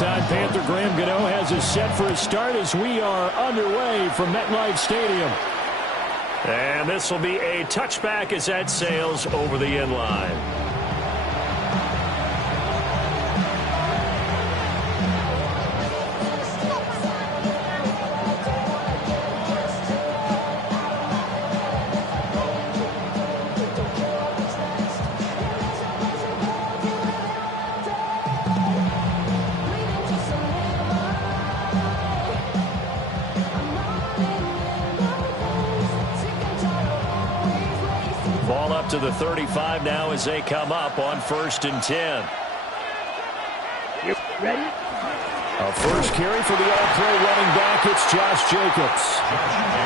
Halftime Panther Graham Gano has us set for a start as we are underway from MetLife Stadium. And this will be a touchback as that sails over the end line. Ball up to the 35 now as they come up on 1st and 10. You ready? A first carry for the all-pro running back. It's Josh Jacobs.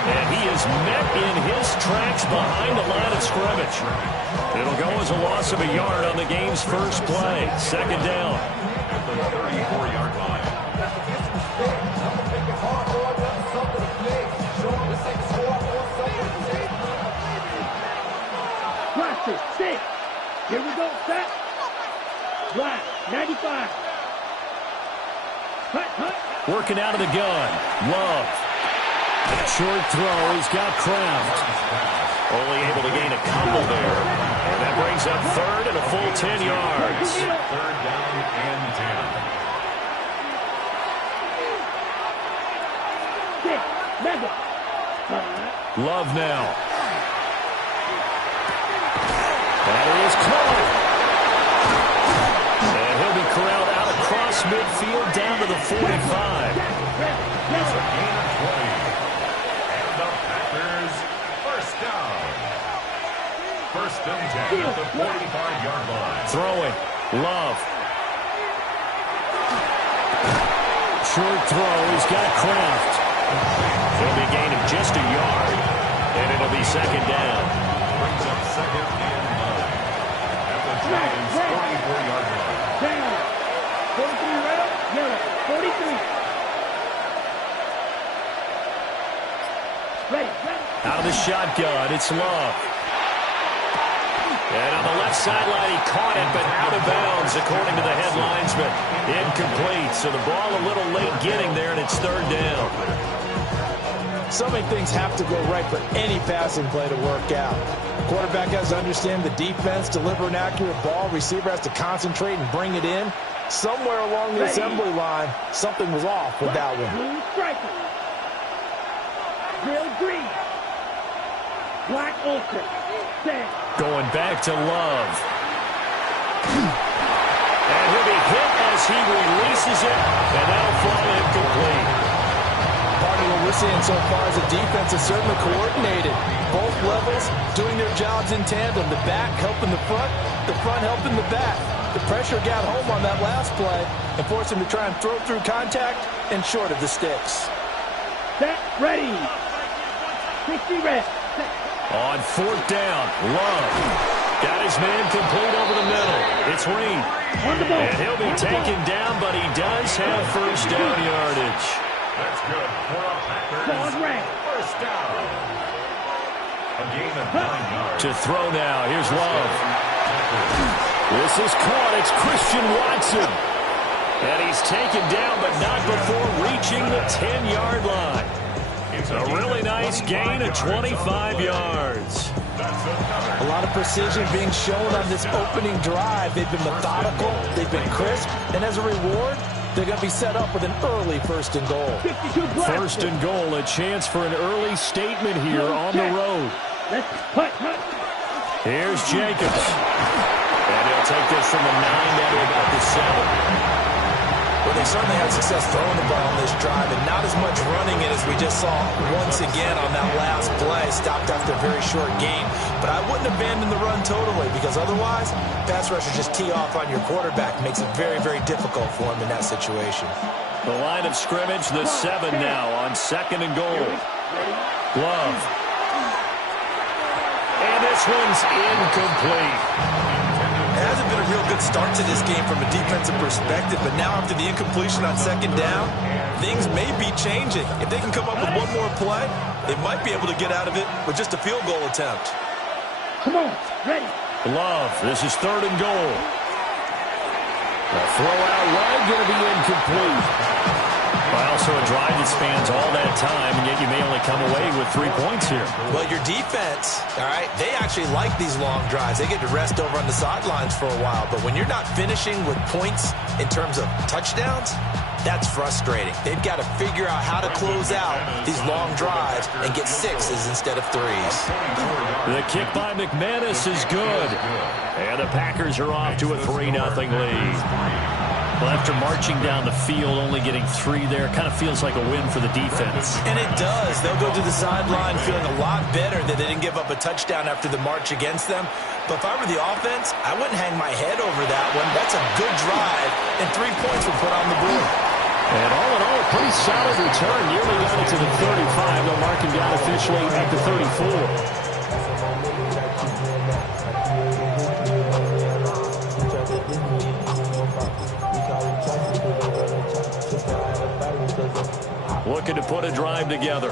And he is met in his tracks behind the line of scrimmage. It'll go as a loss of a yard on the game's first play. 2nd down. At the 34-yard line. Watch it. 6. Here we go. Set. Black. 95. Hut, hut. Working out of the gun. Love. Short throw. He's got Kraft. Only able to gain a couple there. And that brings up 3rd and a full 10 yards. 3rd down and 10. 6. Mega. Love now. That is caught. And he'll be corralled out across midfield down to the 45. It's a gain of 20. And the Packers first down. 1st and 10 at the 45-yard line. Throwing. Love. Short throw. He's got Kraft. It'll be a gain of just a yard. And it'll be 2nd down. Brings up 2nd and 9. At the Giants' 44-yard line. Down. 43 red. Yellow. 43. Ready. Out of the shotgun. It's Love. And on the left sideline, he caught it, but out of bounds, according to the head linesman. Incomplete. So the ball a little late getting there, and it's 3rd down. So many things have to go right for any passing play to work out. Quarterback has to understand the defense, deliver an accurate ball. Receiver has to concentrate and bring it in. Somewhere along the assembly line, something was off with that one. Blue striker. Real green. Black ultra. Set. Going back to Love. And he'll be hit as he releases it, and that'll fall incomplete. Part of what we're seeing so far is the defense is certainly coordinated. Both levels doing their jobs in tandem. The back helping the front helping the back. The pressure got home on that last play and forced him to try and throw through contact and short of the sticks. Set. Ready. 60 red. Set. On 4th down. Love. Got his man complete over the middle. It's Reed. On the ball. And he'll be taken down, but he does have 1st down yardage. That's good for a Packers first down. A gain of 9 yards. To throw now. Here's Love. This is caught. It's Christian Watson. And he's taken down, but not before reaching the 10-yard line. A really nice gain of 25 yards. A lot of precision being shown on this opening drive. They've been methodical. They've been crisp. And as a reward, they're going to be set up with an early 1st and goal. 1st and goal. A chance for an early statement here on the road. Here's Jacobs. And he'll take this from the 9 down to about the 7. Well, they certainly had success throwing the ball on this drive and not as much running it as we just saw once again on that last play. Stopped after a very short gain. But I wouldn't abandon the run totally because otherwise, pass rushers just tee off on your quarterback. Makes it very, very difficult for him in that situation. The line of scrimmage, the 7 now on 2nd and goal. Love. And this one's incomplete. It hasn't been a real good start to this game from a defensive perspective, but now after the incompletion on 2nd down, things may be changing. If they can come up with one more play, they might be able to get out of it with just a field goal attempt. Come on, ready. Love, this is 3rd and goal. The throw out wide going to be incomplete. Well, also a drive that spans all that time, and yet you may only come away with 3 points here. Well, your defense, all right, they actually like these long drives. They get to rest over on the sidelines for a while. But when you're not finishing with points in terms of touchdowns, that's frustrating. They've got to figure out how to close out these long drives and get sixes instead of threes. The kick by McManus is good. And the Packers are off to a 3-0 lead. Well, after marching down the field, only getting 3 there, kind of feels like a win for the defense. And it does. They'll go to the sideline feeling a lot better that they didn't give up a touchdown after the march against them. But if I were the offense, I wouldn't hang my head over that one. That's a good drive, and 3 points were put on the board. And all in all, a pretty solid return. Nearly got it to the 35. They'll mark him down officially at the 34. Looking to put a drive together.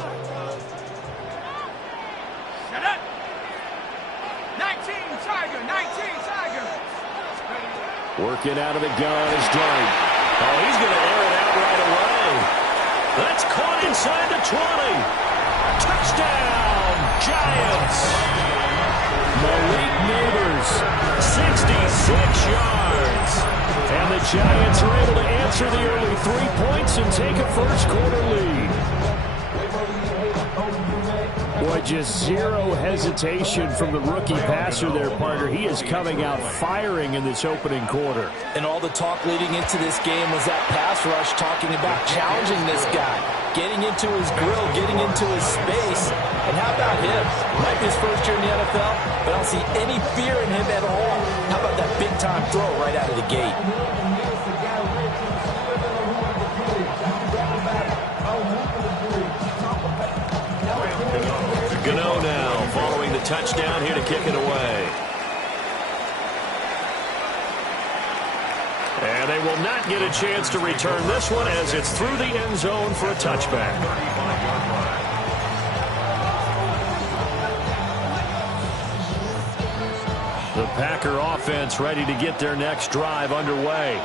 Shut up! 19 Tiger! Working out of the gun is Dart. Oh, he's going to air it out right away. That's caught inside the 20. Touchdown, Giants. Malik Neighbors, 66 yards. And the Giants are able to answer the early 3 points and take a first-quarter lead. Boy, just zero hesitation from the rookie passer there, partner. He is coming out firing in this opening quarter. And all the talk leading into this game was that pass rush talking about challenging this guy, getting into his grill, getting into his space. And how about him? Might be his first year in the NFL, but I don't see any fear in him at all. How about that big-time throw right out of the gate? Gano now following the touchdown here to kick it away. And they will not get a chance to return this one as it's through the end zone for a touchback. The Packer offense ready to get their next drive underway.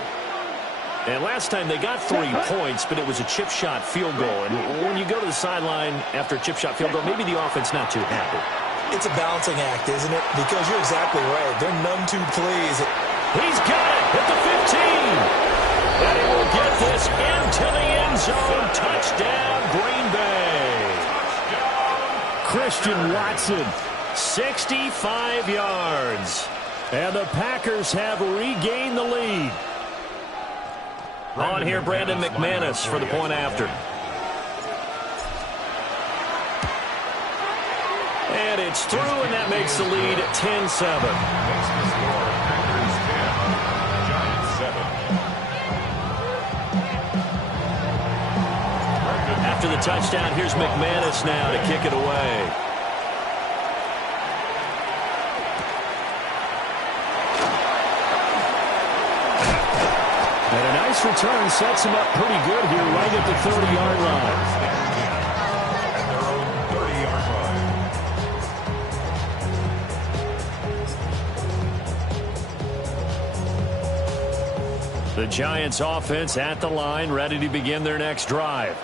And last time they got 3 points, but it was a chip shot field goal. And when you go to the sideline after a chip shot field goal, maybe the offense not too happy. It's a balancing act, isn't it? Because you're exactly right. They're none too pleased. He's got it at the 15. And he will get this into the end zone. Touchdown, Green Bay. Christian Watson, 65 yards. and the Packers have regained the lead. On here, Brandon McManus for the point after. And it's through, and that makes the lead 10-7. After the touchdown, here's McManus now to kick it away. And a nice return sets him up pretty good here right at the 30-yard line. The Giants offense at the line, ready to begin their next drive.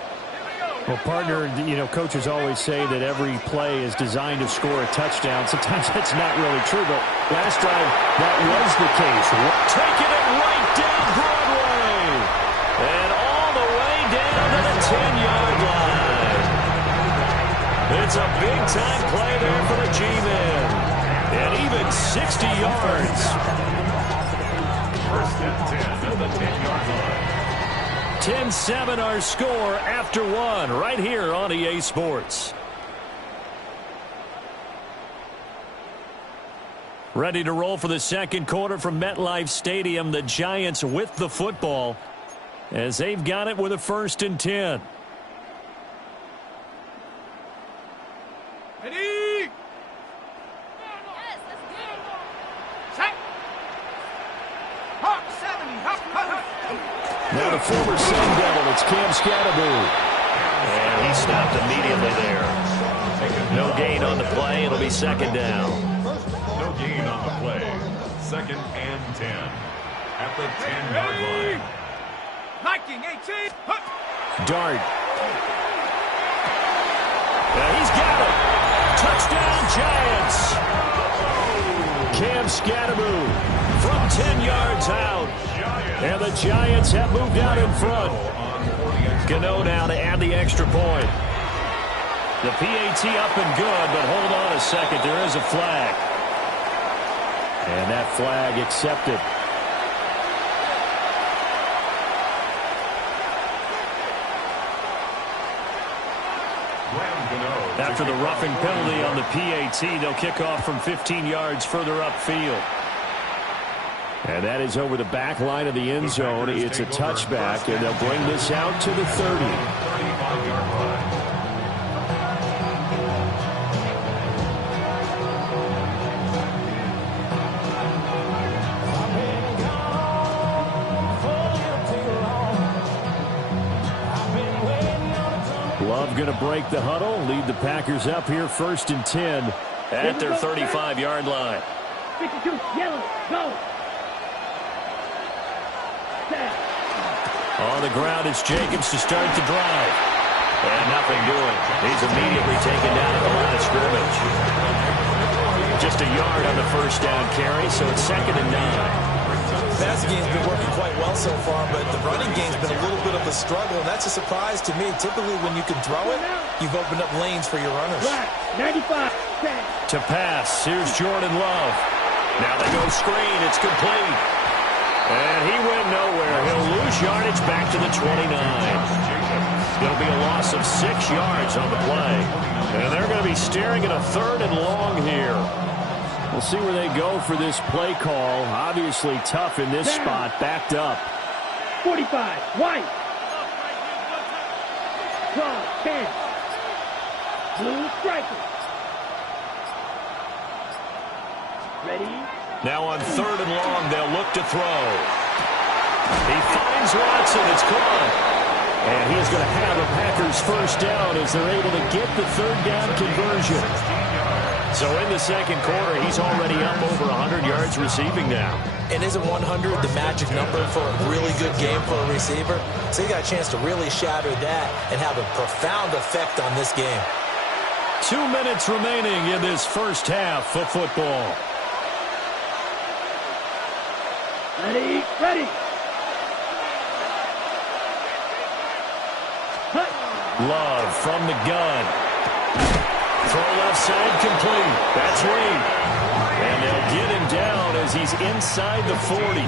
Well, partner, you know, coaches always say that every play is designed to score a touchdown. Sometimes that's not really true, but last drive, that was the case. Taking it right down Broadway. And all the way down to the 10-yard line. It's a big-time play there for the G-men. And even 60 yards. First and 10 at the 10-yard line. 10-7 our score after one right here on EA Sports. Ready to roll for the second quarter from MetLife Stadium. The Giants with the football as they've got it with a 1st and 10. Ready? Set. Hawk 70. Hawk. Now the former Sun Devil, it's Cam Scatterbury. And he stopped immediately there. No gain on the play. It'll be 2nd down. No gain on the play. 2nd and 10. at the 10-yard line. Hiking 18. Dart. And he's got it. Touchdown, Giants. Cam Scatteroo from 10 yards out. And the Giants have moved out in front. Gano now to add the extra point. The PAT up and good, but hold on a second. There is a flag. And that flag accepted. After the roughing penalty on the PAT, they'll kick off from 15 yards further upfield. And that is over the back line of the end zone. It's a touchback, and they'll bring this out to the 30. 35-yard line. Love going to break the huddle, lead the Packers up here 1st and 10. At their 35-yard line. 52, yellow, go. Set. On the ground, it's Jacobs to start the drive. And nothing doing. He's immediately taken down at the line of scrimmage. Just a yard on the first down carry, so it's 2nd and 9. Passing game's been working quite well so far, but the running game's been a little bit of a struggle, and that's a surprise to me. Typically, when you can throw it, you've opened up lanes for your runners. Black, 95, set. To pass, here's Jordan Love. Now they go screen, it's complete. And he went nowhere. He'll lose yardage back to the 29. It'll be a loss of 6 yards on the play. And they're going to be staring at a 3rd and long here. We'll see where they go for this play call. Obviously tough in this spot, backed up. 45, white. Draw, 10. Blue striker. Ready? Now on 3rd and long, they'll look to throw. He finds Watson. It's caught. And he's going to have a Packers first down as they're able to get the 3rd down conversion. So in the second quarter, he's already up over 100 yards receiving now. And isn't 100 the magic number for a really good game for a receiver? So you got a chance to really shatter that and have a profound effect on this game. 2 minutes remaining in this first half of football. Ready, ready. Love from the gun. Throw left side complete. That's Reed. And they'll get him down as he's inside the 40.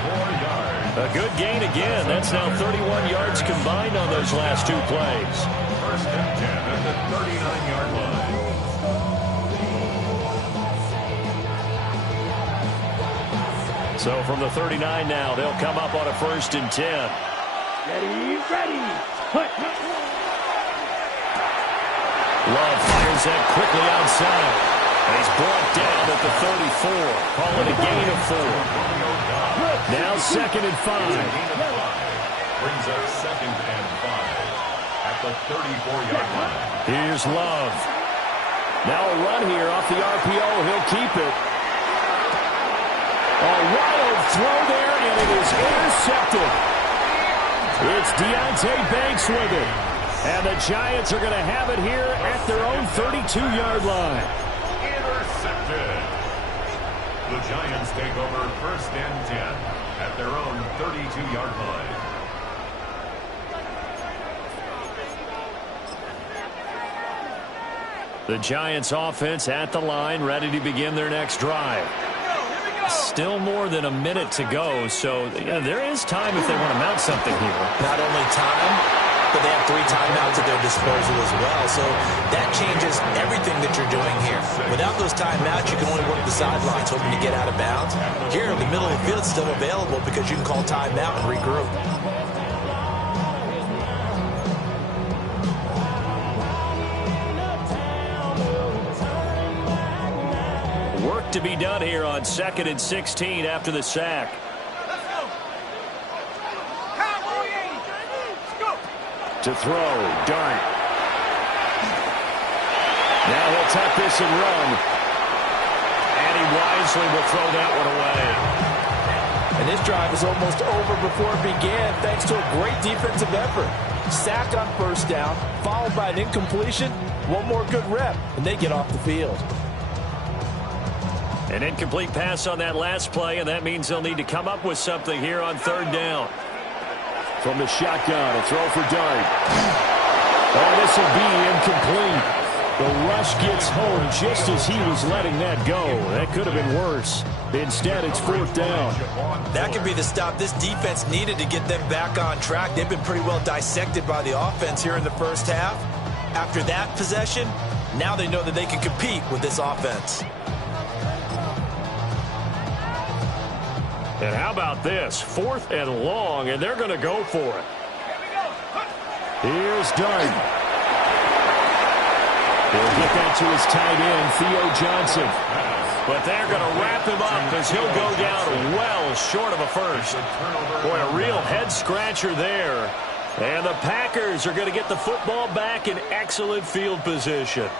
A good gain again. That's now 31 yards combined on those last 2 plays. 1st and 10 at the 39-yard line. So from the 39 now, they'll come up on a 1st and 10. Ready, ready. Put. Love fires that quickly outside. And he's brought down at the 34. Call it a gain of 4. Now 2nd and 5. Brings up 2nd and 5 at the 34-yard line. Here's Love. Now a run here off the RPO. He'll keep it. A wild throw there, and it is intercepted. It's Deonte Banks with it. And the Giants are going to have it here at their own 32-yard line. Intercepted. The Giants take over 1st and 10 at their own 32-yard line. The Giants offense at the line, ready to begin their next drive. Still more than a minute to go, so there is time if they want to mount something here. Not only time, but they have 3 timeouts at their disposal as well. So that changes everything that you're doing here. Without those timeouts, you can only work the sidelines hoping to get out of bounds. Here, the middle of the field is still available because you can call timeout and regroup. Work to be done here on 2nd and 16 after the sack. To throw, Dart. Now he'll tuck this and run. And he wisely will throw that one away. And And this drive is almost over before it began thanks to a great defensive effort. Sack on first down, followed by an incompletion. One more good rep, and they get off the field. An incomplete pass on that last play, and that means they'll need to come up with something here on third down. From the shotgun, a throw for Dart. Oh, this will be incomplete. The rush gets home just as he was letting that go. That could have been worse. Instead, it's fourth down. That could be the stop this defense needed to get them back on track. They've been pretty well dissected by the offense here in the first half. After that possession, now they know that they can compete with this offense. And how about this? 4th and long, and they're going to go for it. Here's Dart. He'll get that to his tight end, Theo Johnson. But they're going to wrap him up as he'll go down well short of a first. Boy, a real head-scratcher there. And the Packers are going to get the football back in excellent field position.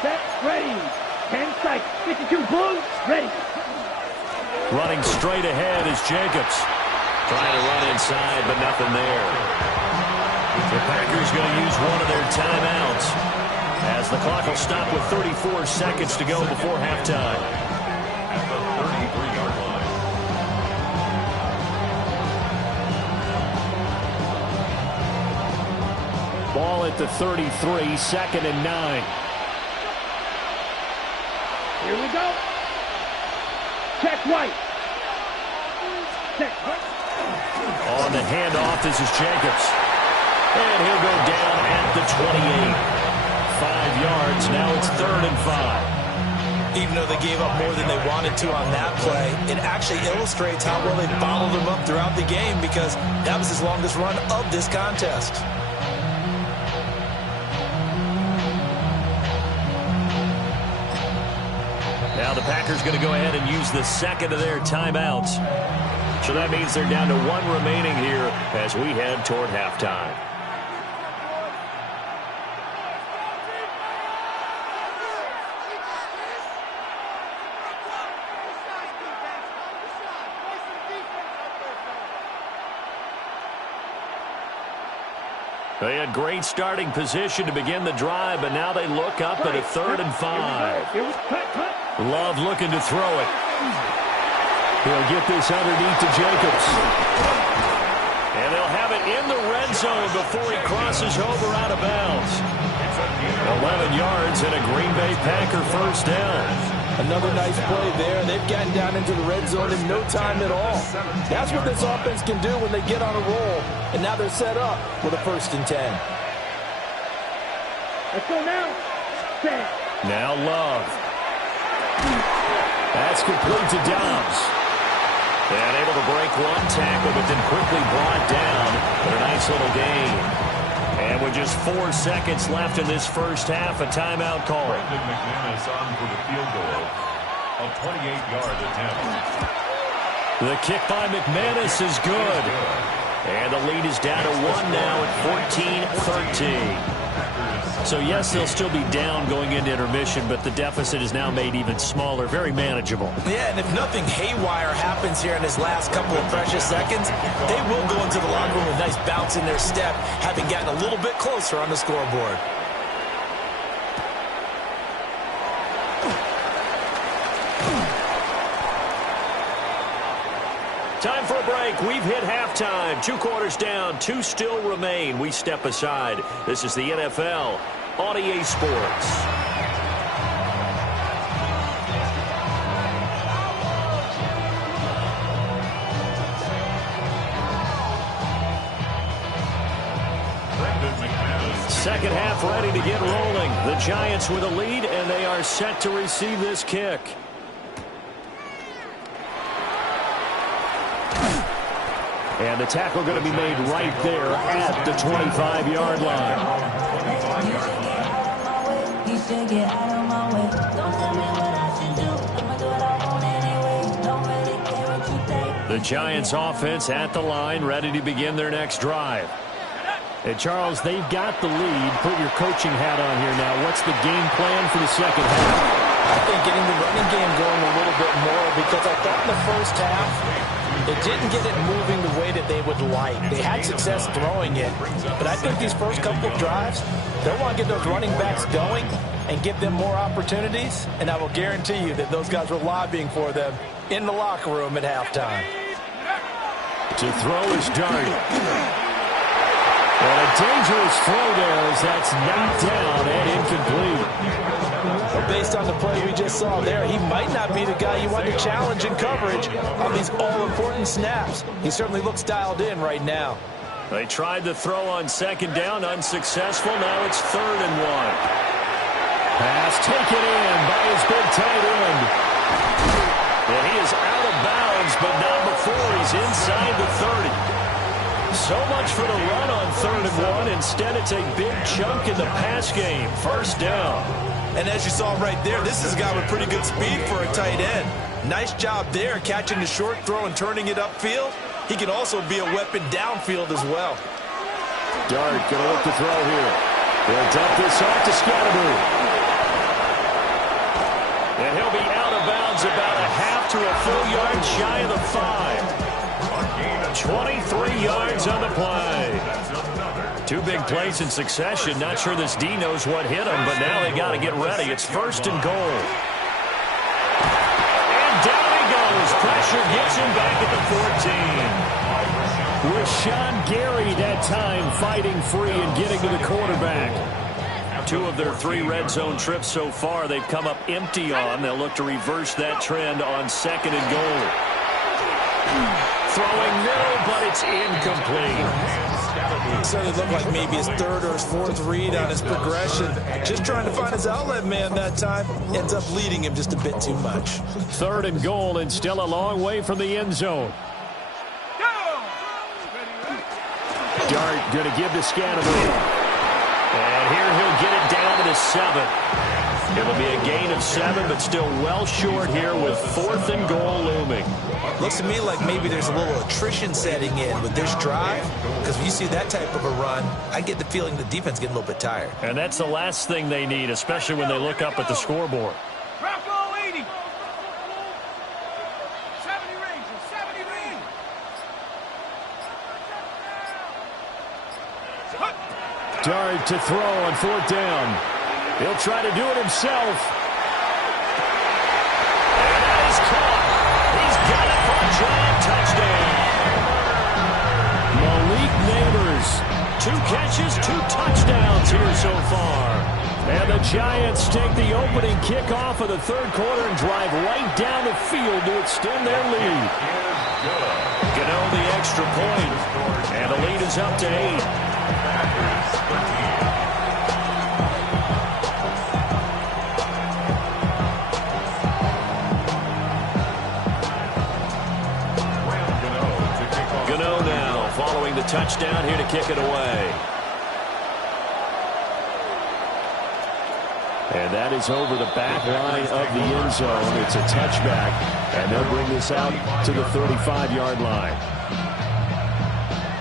Set, ready. 10 seconds. 52 blue, ready. Running straight ahead is Jacobs. Trying to run inside, but nothing there. The Packers going to use one of their timeouts as the clock will stop with 34 seconds to go before halftime. At the 33-yard line. Ball at the 33, 2nd and 9. Here we go. Check right. Check right. On the handoff, this is Jacobs. And he'll go down at the 28. 5 yards, now it's 3rd and 5. Even though they gave up more than they wanted to on that play, it actually illustrates how well they followed them up throughout the game because that was his longest run of this contest. Now the Packers going to go ahead and use the second of their timeouts. So that means they're down to 1 remaining here as we head toward halftime. They had great starting position to begin the drive, but now they look up at a 3rd and 5. Love looking to throw it. He'll get this underneath to Jacobs. And they'll have it in the red zone before he crosses over out of bounds. 11 yards and a Green Bay Packer first down. Another nice play there. They've gotten down into the red zone in no time at all. That's what this offense can do when they get on a roll. And now they're set up with a 1st and 10. Let's go now. 10. Now Love. That's complete to Dobbs. And able to break one tackle, but then quickly brought down. But a nice little gain. And with just 4 seconds left in this first half, a timeout call. Brendan McManus on for the field goal. A 28-yard attempt. The kick by McManus is good. And the lead is down to 1 now at 14-13. So, yes, they'll still be down going into intermission, but the deficit is now made even smaller, very manageable. Yeah, and if nothing haywire happens here in his last couple of precious seconds, they will go into the locker room with a nice bounce in their step, having gotten a little bit closer on the scoreboard. Time for a break. We've hit halftime. 2 quarters down. 2 still remain. We step aside. This is the NFL on EA Sports. Second half ready to get rolling. The Giants with a lead, and they are set to receive this kick. And the tackle going to be made right there at the 25-yard line. The Giants offense at the line, ready to begin their next drive. And Charles, they've got the lead. Put your coaching hat on here now. What's the game plan for the second half? I think getting the running game going a little bit more, because I thought in the first half, it didn't get it moving the way that they would like. They had success throwing it, but I think these first couple of drives, they'll want to get those running backs going and give them more opportunities, and I will guarantee you that those guys were lobbying for them in the locker room at halftime. To throw is Dart. And a dangerous throw there as that's knocked down and incomplete. Well, based on the play we just saw there, he might not be the guy you want to challenge in coverage on these all-important snaps. He certainly looks dialed in right now. They tried the throw on second down, unsuccessful. Now it's 3rd and 1. Pass taken in by his big tight end. And he is out of bounds, but not before he's inside the 30. So much for the run on 3rd and 1. Instead, it's a big chunk in the pass game. 1st down. And as you saw right there, this is a guy with pretty good speed for a tight end. Nice job there, catching the short throw and turning it upfield. He can also be a weapon downfield as well. Dart going to look to throw here. He'll dump this off to Scatterby. And he'll be out of bounds about a half to a full yard shy of the 5. 23 yards on the play. 2 big plays in succession. Not sure this D knows what hit him, but now they got to get ready. It's 1st and goal. And down he goes. Pressure gets him back at the 14. Rashawn Gary that time fighting free and getting to the quarterback. 2 of their 3 red zone trips so far they've come up empty on. They'll look to reverse that trend on 2nd and goal. Throwing middle, but it's incomplete. It certainly looked like maybe his 3rd or his 4th read on his progression. Just trying to find his outlet man that time. Ends up leading him just a bit too much. 3rd and goal and still a long way from the end zone. Dart going to give to Scatterby. And here he'll get it down to the 7. It'll be a gain of 7, but still well short here with 4th and goal looming. Looks to me like maybe there's a little attrition setting in with this drive, because when you see that type of a run, I get the feeling the defense getting a little bit tired. And that's the last thing they need, especially when they look up at the scoreboard. Rocco 80. 70 Rangers, 70 Rangers. Dart to throw on 4th down. He'll try to do it himself. And that is caught. He's got it for a giant touchdown. Malik Neighbors. 2 catches, 2 touchdowns here so far. And the Giants take the opening kickoff of the 3rd quarter and drive right down the field to extend their lead. Gano the extra point. And the lead is up to 8. Gano now following the touchdown here to kick it away. And that is over the back line of the end zone. It's a touchback, and they'll bring this out to the 35-yard line.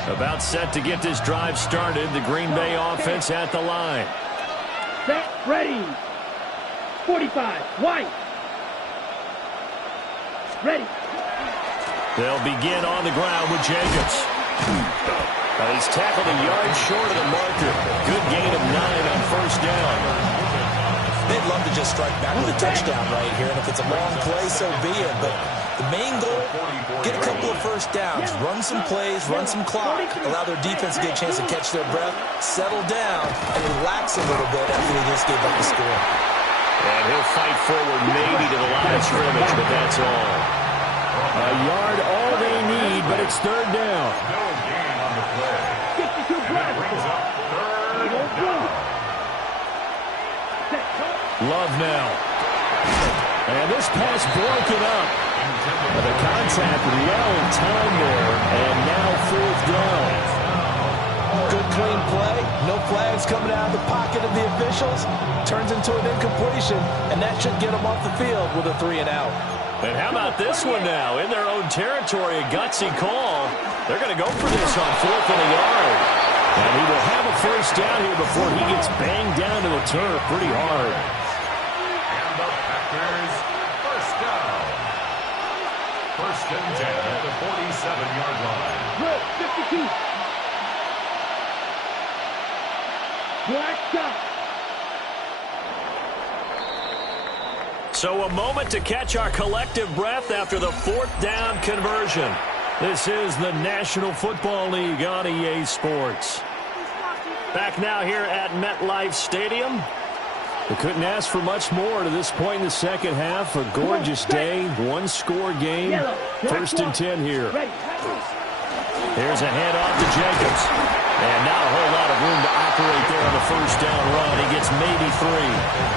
About set to get this drive started. The Green Bay offense at the line. Set, ready. 45, White. Ready. They'll begin on the ground with Jacobs. He's tackled a yard short of the marker. Good gain of 9 on 1st down. They'd love to just strike back with a touchdown right here, and if it's a long play, so be it. But the main goal, get a couple of 1st downs, run some plays, run some clock, allow their defense to get a chance to catch their breath, settle down, and relax a little bit after they just gave up the score. And he'll fight forward maybe to the line of scrimmage, but that's all. A yard all they need, but it's 3rd down. 62 Love now. And this pass broken up. The contact well timed there, and now 4th down. Good clean play. No flags coming out of the pocket of the officials. Turns into an incompletion, and that should get them off the field with a 3 and out. And how about this one now? In their own territory, a gutsy call. They're going to go for this on 4th and a yard. And he will have a 1st down here before he gets banged down to the turf pretty hard. Packers, first down. First and 10 at the 47-yard line. Good, 52. Black shot. So a moment to catch our collective breath after the fourth down conversion. This is the National Football League on EA Sports. Back now here at MetLife Stadium. We couldn't ask for much more to this point in the second half. A gorgeous day, one-score game. First and 10 here. Here's a handoff to Jacobs. And not a whole lot of room to operate there on the first down run. He gets maybe 3.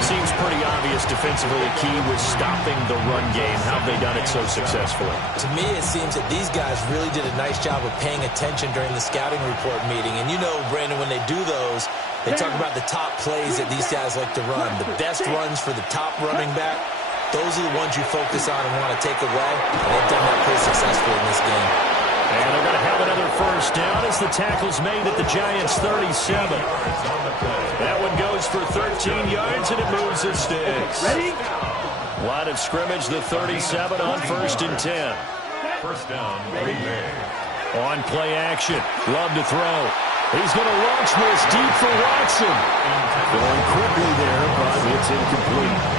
Seems pretty obvious defensively the key was stopping the run game. How have they done it so successfully? To me, it seems that these guys really did a nice job of paying attention during the scouting report meeting. And you know, Brandon, when they do those, they talk about the top plays that these guys like to run. The best runs for the top running back, those are the ones you focus on and want to take away. And they've done that pretty successfully in this game. And they're going to have another first down as the tackle's made at the Giants' 37. That one goes for 13 yards, and it moves the sticks. Ready? Line of scrimmage, the 37 on first and 10. First down, Green Bay. On play action. Love to throw. He's going to launch this deep for Watson. Going quickly there, but it's incomplete.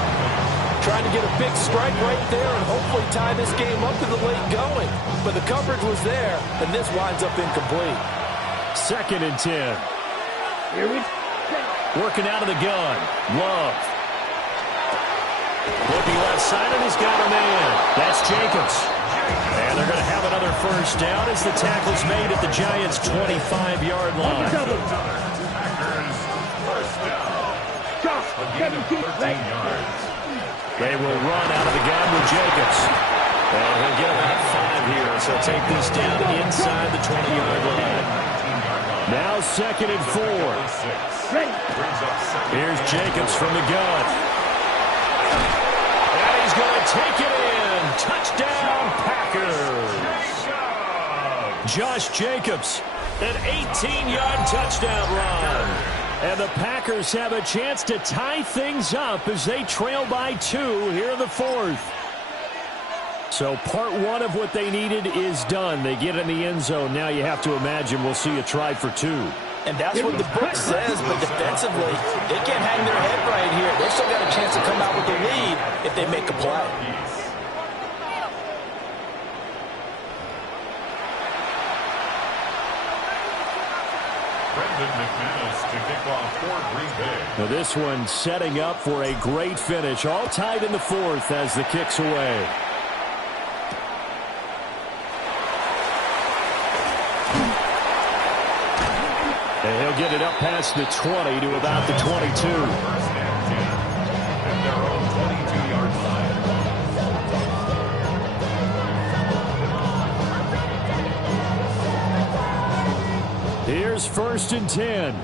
Trying to get a big strike right there and hopefully tie this game up in the late going. But the coverage was there, and this winds up incomplete. Second and 10. Here we go. Working out of the gun. Love. Looking left side, and he's got a man. That's Jacobs. And they're going to have another first down as the tackle's made at the Giants' 25-yard line. Packers, first down. 13 yards. They will run out of the gun with Jacobs. And he'll get about 5 here, so take this down inside the 20-yard line. Now second and 4. Here's Jacobs from the gun. And he's going to take it in. Touchdown, Packers. Josh Jacobs, an 18-yard touchdown run. And the Packers have a chance to tie things up as they trail by 2 here in the fourth. So part one of what they needed is done. They get in the end zone. Now you have to imagine we'll see a try for 2. And that's what the book says, but defensively, they can't hang their head right here. They've still got a chance to come out with the lead if they make a play. Now this one setting up for a great finish. All tied in the fourth as the kick's away. And he'll get it up past the 20 to about the 22. First and 10 at their own 22-yard line. Here's first and 10.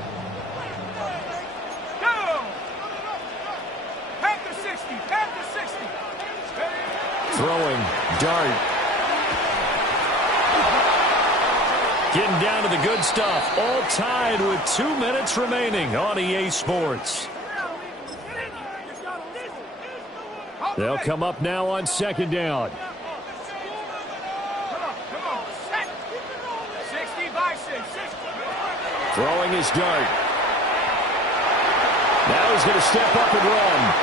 Throwing, Dart. Getting down to the good stuff. All tied with 2 minutes remaining on EA Sports. They'll come up now on second down. Throwing his Dart. Now he's going to step up and run.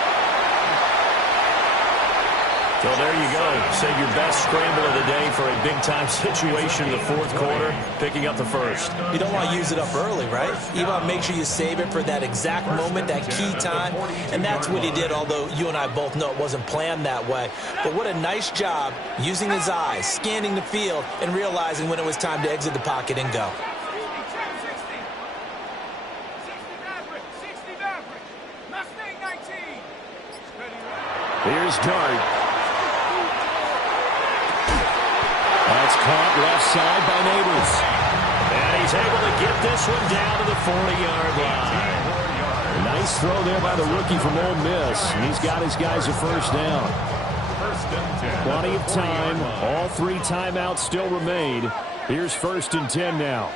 So there you go. Save your best scramble of the day for a big-time situation in the fourth quarter, picking up the first. You don't want to use it up early, right? You want to make sure you save it for that exact moment, that key time. And that's what he did, although you and I both know it wasn't planned that way. But what a nice job using his eyes, scanning the field, and realizing when it was time to exit the pocket and go. Here's Dart. That's caught left side by Neighbors. And he's able to get this one down to the 40-yard line. Nice throw there by the rookie from Ole Miss. He's got his guys a first down. Plenty of time. All 3 timeouts still remain. Here's first and 10 now.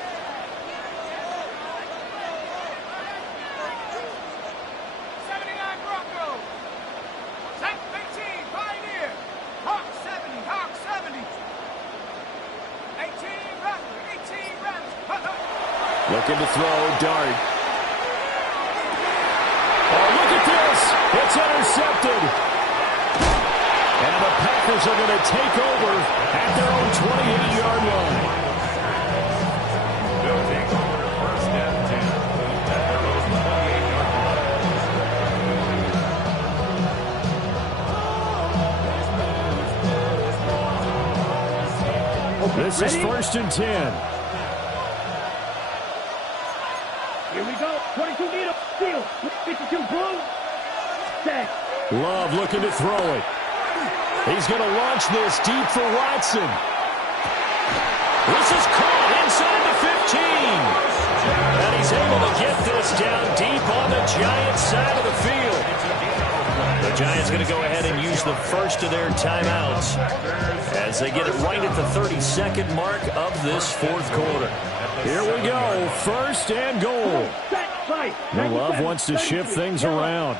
Looking to throw, Dart. Oh, look at this. It's intercepted. And the Packers are going to take over at their own 28-yard line. They'll take over first and 10 at their own 28-yard line. This is first and 10. Here we go. 22 meter field. 52 blue. Set. Love looking to throw it. He's going to launch this deep for Watson. This is caught inside the 15. And he's able to get this down deep on the Giants side of the field. The Giants going to go ahead and use the first of their timeouts as they get it right at the 32nd mark of this fourth quarter. Here we go. First and goal. Love wants to shift things around.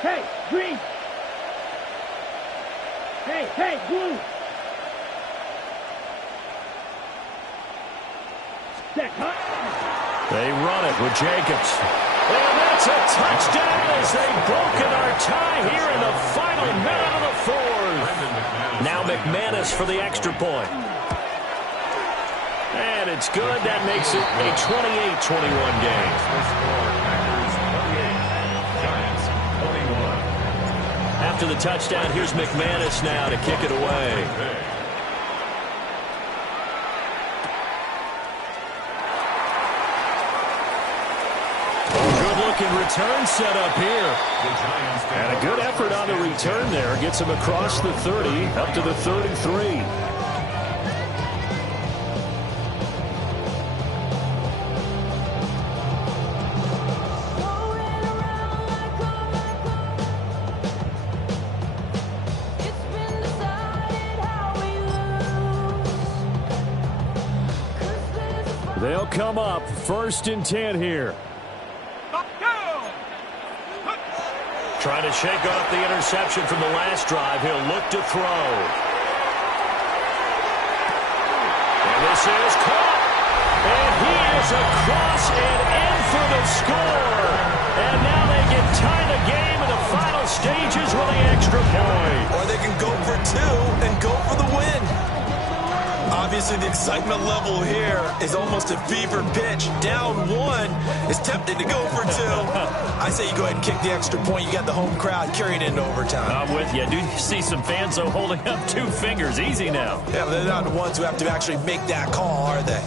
Hey, green. Hey, blue. Set, huh? They run it with Jacobs. And that's a touchdown as they've broken our tie here in the final minute of the fourth. Now McManus for the extra point. And it's good. That makes it a 28-21 game. After the touchdown, here's McManus now to kick it away. Good-looking return set up here. And a good effort on the return there. Gets him across the 30, up to the 33. They'll come up first and 10 here. Trying to shake off the interception from the last drive. He'll look to throw. And this is caught. And he is across and in for the score. And now they can tie the game in the final stages with the extra point. Or they can go for two and go for the win. Obviously, the excitement level here is almost a fever pitch. Down one is tempted to go for two. I say you go ahead and kick the extra point. You got the home crowd carried into overtime. I'm with you. I do see some fans, though, holding up two fingers. Easy now. Yeah, but they're not the ones who have to actually make that call, are they?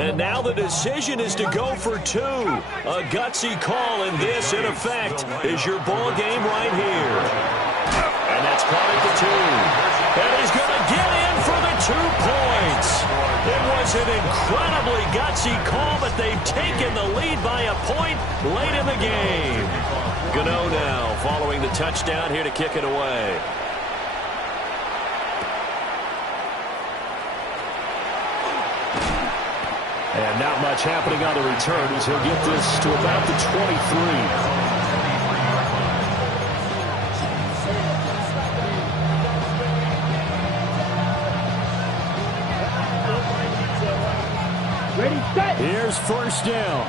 And now the decision is to go for two. A gutsy call, and this, in effect, is your ball game right here. And that's caught at the 2. And he's going to get in for the 2 points. It was an incredibly gutsy call, but they've taken the lead by a point late in the game. Gano now following the touchdown here to kick it away. And not much happening on the return as he'll get this to about the 23. Ready, set. Here's first down.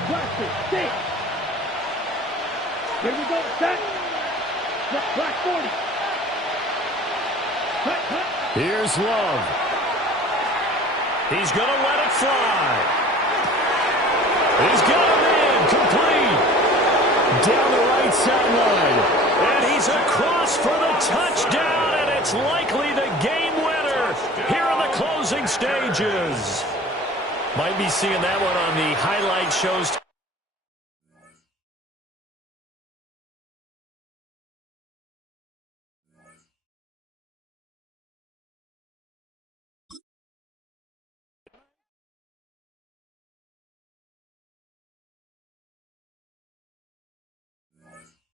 Here we go, set. Black 40. Cut. Here's Love. He's going to let it fly. He's got him in, complete. Down the right sideline. And he's across for the touchdown, and it's likely the game winner here in the closing stages. Might be seeing that one on the highlight shows.